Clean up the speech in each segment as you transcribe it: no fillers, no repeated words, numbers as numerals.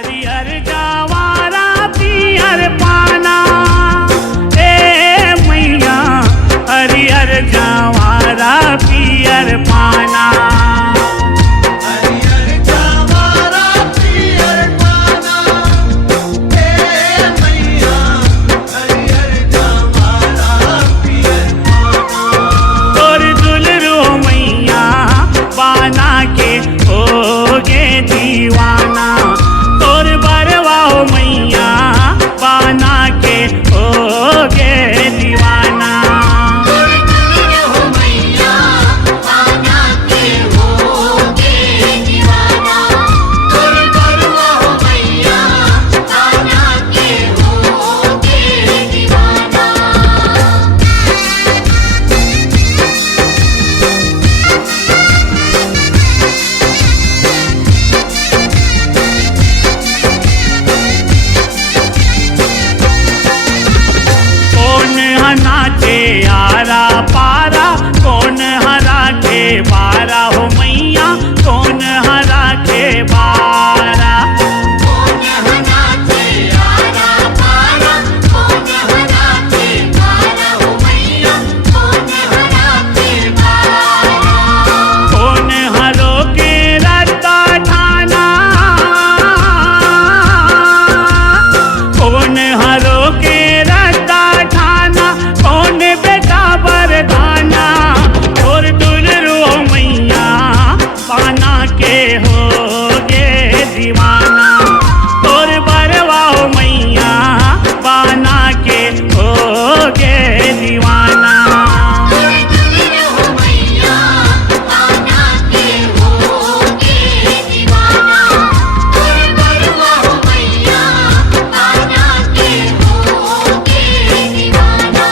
हरिहर जवारा पियर पाना, ए मैया हरिहर जवारा पियर पाना। दीवाना तोर बरवा हो मैया बना के हो गे दीवाना। हो मैया बना के हो गे दीवाना, तोर बरवा हो मैया बना के हो गे दीवाना। नाचे आरा पारा कौन हरा के बारा हो मैया कौन हरा के बारा। कौन नाचे आरा पारा कौन हरा के बारा हो मैया कौन हरा के बारा। कौन हरो के रत्ता ठाना, कौन हरो के रत्ता ठाना, कौन बेटा बरदाना और दुलरू मैया पाना के हो गे दीवाना। और बरवा हो मैया पाना के हो गे दीवाना। हो मैया बना के हो गे दीवाना, तोर बरवा हो मैया बना के हो गे दीवाना।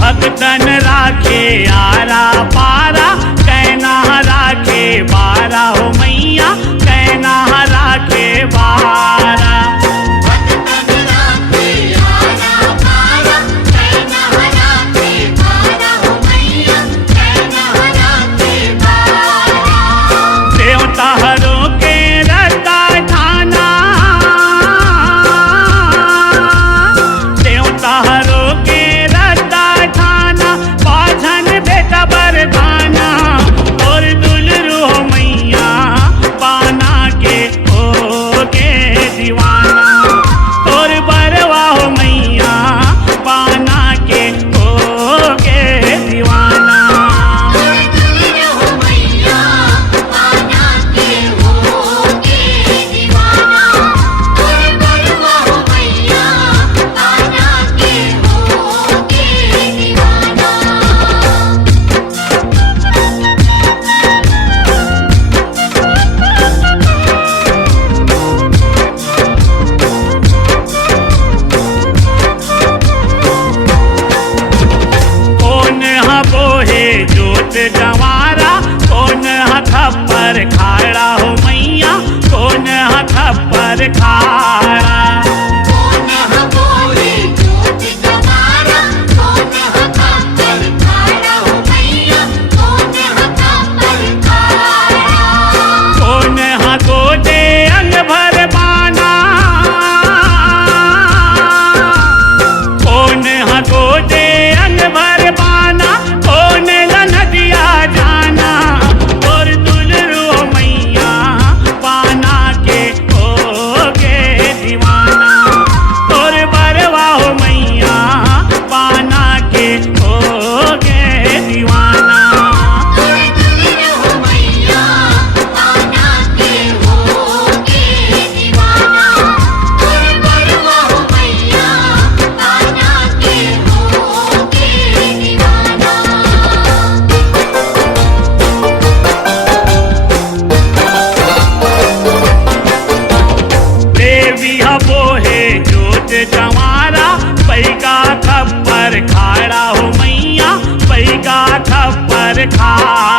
भक्तन राखे आरा पारा कैना राखे बारा हो मैया कैना राखे बारा। भक्तन राखे आरा पारा कैना राखे बारा हो मैया कैना राखे बारा। देवता हरो के रत्ता ठाना, देवता हरो के रत्ता ठाना, पाछन बेटा बरदाना और दुलरू हो मैया पाना के हो गे दीवाना। और बरवा हो मैया पाना के हो गे दीवाना। हो मैया बना के हो गे दीवाना, तोर बरवा हो मैया बना के हो गे दीवाना। कौन हा बोहे जोत जवारा, कौन हा खप्पर खाड़ा हो मैया कौन हा खप्पर खाड़ा। कौन बोले जोत जवारा कौन खप्पर खाड़ा हो मैया कौन खप्पर खाड़ा। कौन हा गोदे अंग भर बाना, कौन हा गोदे अंग भर बाना, कौन नदिया जाना और दुलरू मैया पाना के हो गे दीवाना। और बरवा हो मैया पाना के हो गे दीवाना। हो मैया बना के हो गे दीवाना, तोर बरवा हो मैया बना के हो गे दीवाना। देवी बोहे जोत जवारा पैगा खप्पर खाड़ा हो मैया पैगा खप्पर खाड़ा।